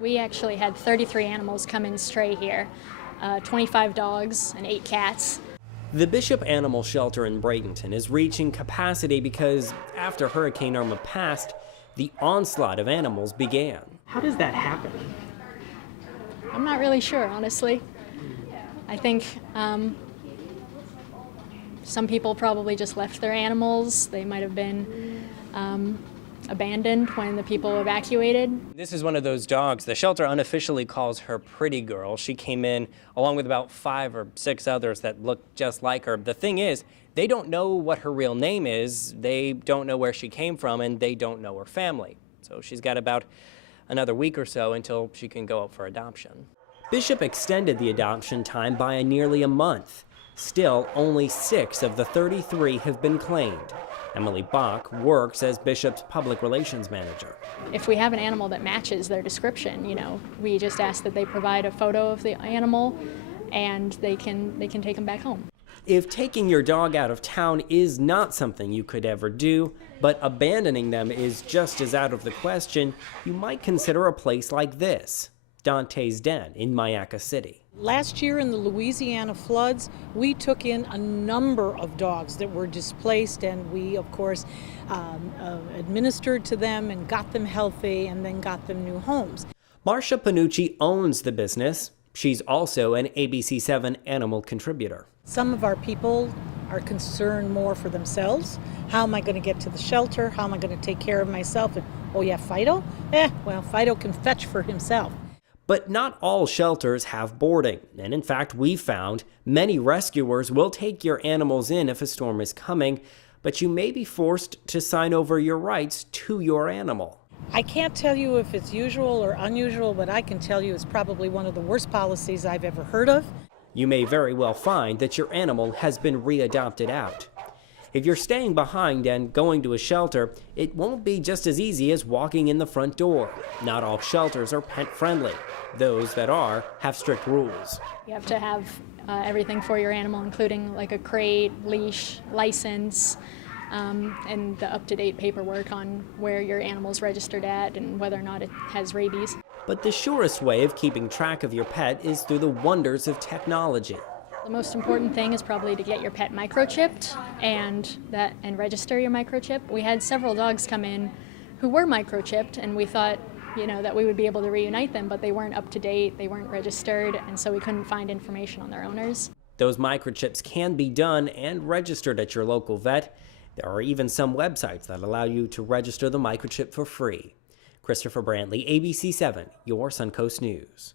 We actually had 33 animals come in stray here, 25 dogs and 8 cats. The Bishop Animal Shelter in Bradenton is reaching capacity because after Hurricane Irma passed, the onslaught of animals began. How does that happen? I'm not really sure, honestly. I think some people probably just left their animals. They might have been abandoned when the people evacuated. This is one of those dogs. The shelter unofficially calls her Pretty Girl. She came in along with about 5 or 6 others that look just like her. The thing is, they don't know what her real name is, they don't know where she came from, and they don't know her family. So she's got about another week or so until she can go up for adoption. Bishop extended the adoption time by nearly a month. Still, only 6 of the 33 have been claimed. Emily Bach works as Bishop's public relations manager. If we have an animal that matches their description, we just ask that they provide a photo of the animal and they can take them back home. If taking your dog out of town is not something you could ever do, but abandoning them is just as out of the question, you might consider a place like this, Dante's Den in Mayaca City. Last year in the Louisiana floods, we took in a number of dogs that were displaced, and we, of course, administered to them and got them healthy and then got them new homes. Marcia Panucci owns the business. She's also an ABC7 animal contributor. Some of our people are concerned more for themselves. How am I going to get to the shelter? How am I going to take care of myself? And, oh yeah, Fido? Well, Fido can fetch for himself. But not all shelters have boarding, and in fact, we've found many rescuers will take your animals in if a storm is coming, but you may be forced to sign over your rights to your animal. I can't tell you if it's usual or unusual, but I can tell you it's probably one of the worst policies I've ever heard of. You may very well find that your animal has been readopted out. If you're staying behind and going to a shelter, it won't be just as easy as walking in the front door. Not all shelters are pet-friendly. Those that are have strict rules. You have to have everything for your animal, including like a crate, leash, license, and the up-to-date paperwork on where your animal's registered at and whether or not it has rabies. But the surest way of keeping track of your pet is through the wonders of technology. The most important thing is probably to get your pet microchipped and register your microchip. We had several dogs come in who were microchipped, and we thought, that we would be able to reunite them, but they weren't up to date, they weren't registered, and so we couldn't find information on their owners. Those microchips can be done and registered at your local vet. There are even some websites that allow you to register the microchip for free. Christopher Brantley, ABC7, your Suncoast News.